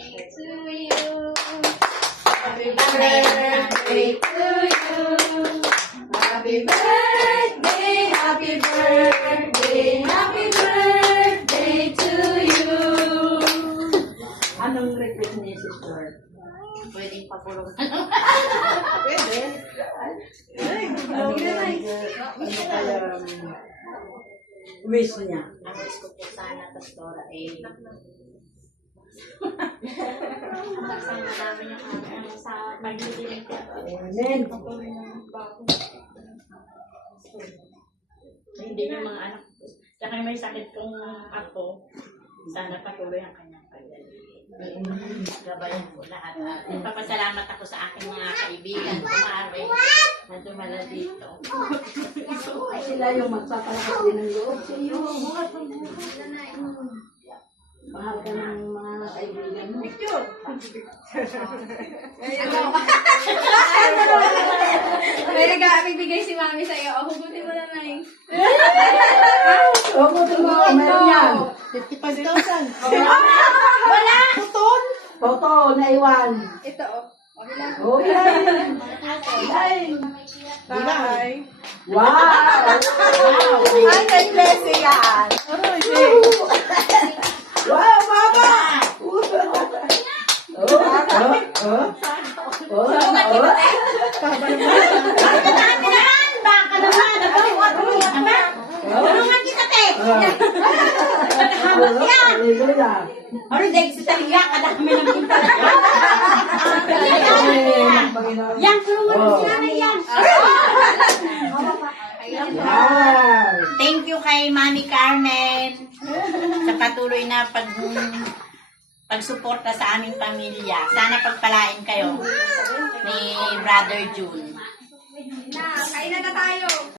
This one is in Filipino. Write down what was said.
to you. Happy birthday to you. Happy birthday, happy birthday, happy birthday to you. Anong request ni sister? Pwedeng papulong. Pwede. Ano kaya wish niya? Ang wish ko po sana, Pastora, sana namin yung sa pag-ibig ko. Amen. Hindi yung mga anak ko. Tsaka may sakit kong ako. Sana patuloy ang kanyang pagdating. Gabayan ko lahat. Papasalamat ako sa aking mga kaibigan, kumare, na dumala dito. Sila yung magpapalakas din ng loob sa iyo. Mahal ka ng mga kaibigan mo. May nag-aabigay si Mami sa'yo. O, hugutin mo na, Nay. Huwag mo ito meron yan. 55,000. Wala! Toto, naiwan. Ito, oh. Okay lang. Oh, yan. Yan. Bye. Wow. Ang blessing yan. Wow, mama. Baka naman! Tulungan kita, te! Ano, dahil sa taliya, kadami ng kita. Yang, tulungan mo sila na yan. Thank you kay Mami Carmen sa patuloy na pagsuporta sa aming pamilya. Sana pagpalain kayo ni Brother June. Na, kainan na tayo.